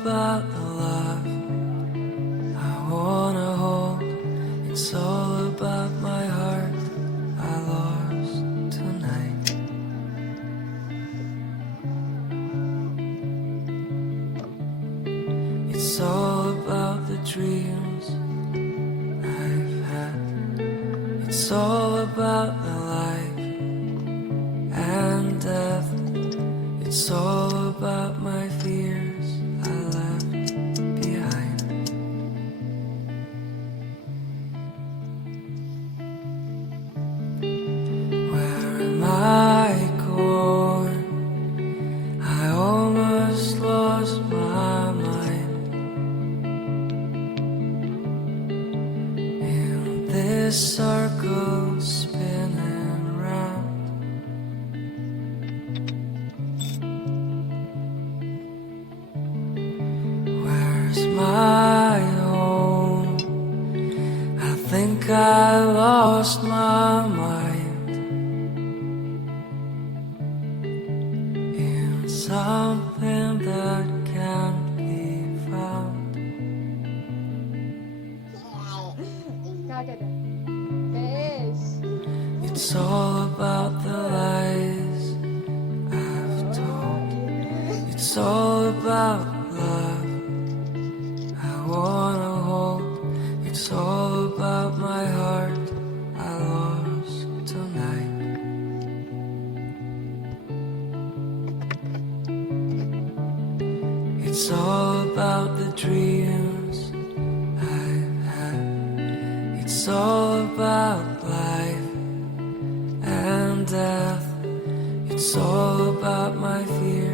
about the love I wanna hold. It's all about my heart I lost tonight. It's all about the dreams I've had. It's all about the life and death. It's all about my fears I left behind. Where am I going? I almost lost my mind in this circle spinning round. Where's my home? I think I lost my mind in something that can't be found. It's all about the lies I've told. It's all about love I wanna hold. It's all about my heart I lost tonight. It's all about the dreams I've had. It's all about life and death. It's all about my fear